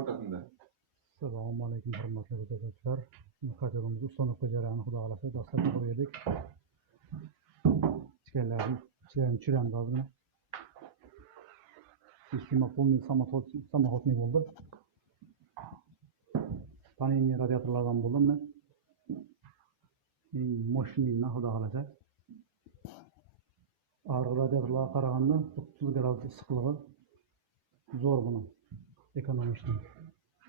o'rtasida. Assalomu alaykum hurmatli kuzatuvchilar. Ko'chatimiz ustanlikka jarayoni xudo xolasa dastlab to'g'ri edik. Ichkarilarni tushiramiz ozgina. Ishima полный samoxodniy bo'ldi. Panelni radiatorlardan bo'ldi mana. Mashinaning xudo xolasa. Arғы radiatorlarga qaraganda 30 gradus issiqligi zo'r buni. Ekonomичный.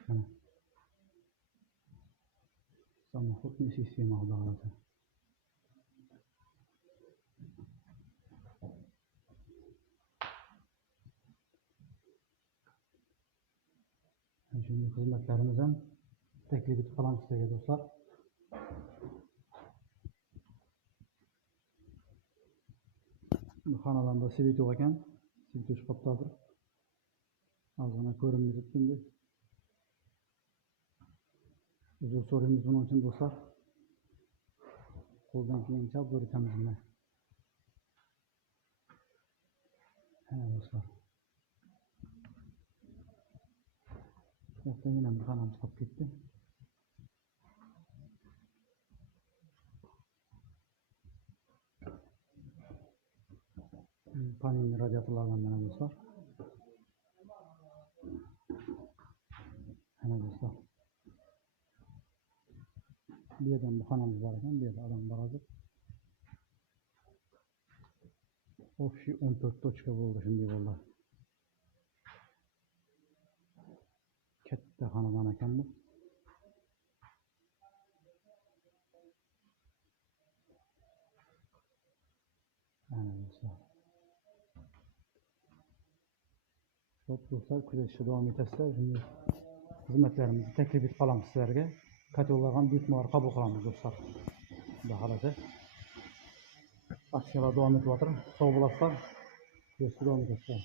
Mana. Samoxodniy sistema xudo xolasa. Şimdi hizmetlerimiz ham taklif etib qolamiz sizlarga do'stlar. Bu xonadonda svet yo'q ekan. Svet o'chib qolibdi hozir. Ozgina ko'rinmaydi endi. Uzr so'raymiz buning uchun do'stlar. Qo'ldan kelgancha o'rgatamiz buni. Mana do'stlar. Yana bir xonamiz qolib ketdi. Panelni radiatorlardan mana do'stlar. Mana do'stlar. Bu yerdan bu xonamiz bor ekan, bu yerda odam bor hozir. Общий 14 точка bo'ldi, shunday bo'ldi. Katta xonadon ekan bu. Mana do'stlar. Xo'p do'stlar, kuzatishda davom etasizlar. Shunday xizmatlarimizni taklif etib qolamiz sizlarga. Kotellardan buyurtmalar qabul qilamiz do'stlar. Xudo xolasa. Aksiyalar davom etib yotar. Sog' bo'lasizlar. Kuzatishda davom etasizlar.